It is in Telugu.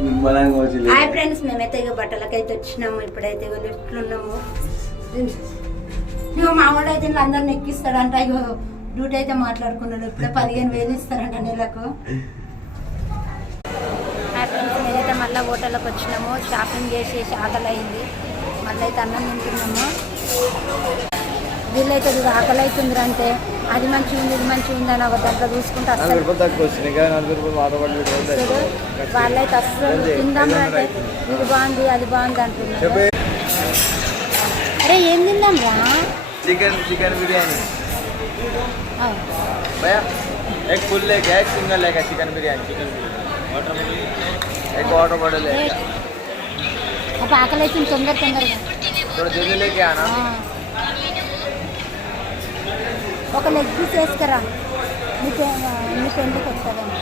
హాయ్ ఫ్రెండ్స్, మేమైతే ఇక బట్టలకైతే వచ్చినాము. ఇప్పుడైతే ఇక లిఫ్ట్లు ఉన్నాము. ఇక మామూలు అయితే అందరిని ఎక్కిస్తాడంట. ఇక డ్యూటీ అయితే మాట్లాడుకున్నాడు. ఇప్పుడే 15,000 ఇస్తారంట నెలకు. హాయ్ ఫ్రెండ్స్, మేమైతే మళ్ళీ హోటల్కి వచ్చినాము. షాపింగ్ చేసి ఆకలి అయింది. మళ్ళీ అయితే అన్నం తింటున్నాము. వీళ్ళైతే ఇది ఆకలి అవుతుంది అంటే అది మంచిగా ఉంది ఇది మంచిగా ఉంది అని ఒక దాంట్లో చూసుకుంటే అసలు వాళ్ళైతే అసలు తిందాం అంటే ఇది బాగుంది అది బాగుంది అంటున్నారు. అరే ఏం తిందాం రా? चिकन बिरयानी भैया एक फुल लेके एक सिंगल लेगा चिकन बिरयानी एक वाटर बॉटल लेगा अब आकल అయితే తొందరగా थोड़ा जल्दी लेके आना ఒక లెగ్ పీస్ వేసుకురా. నీకు ఎందుకు వస్తుందని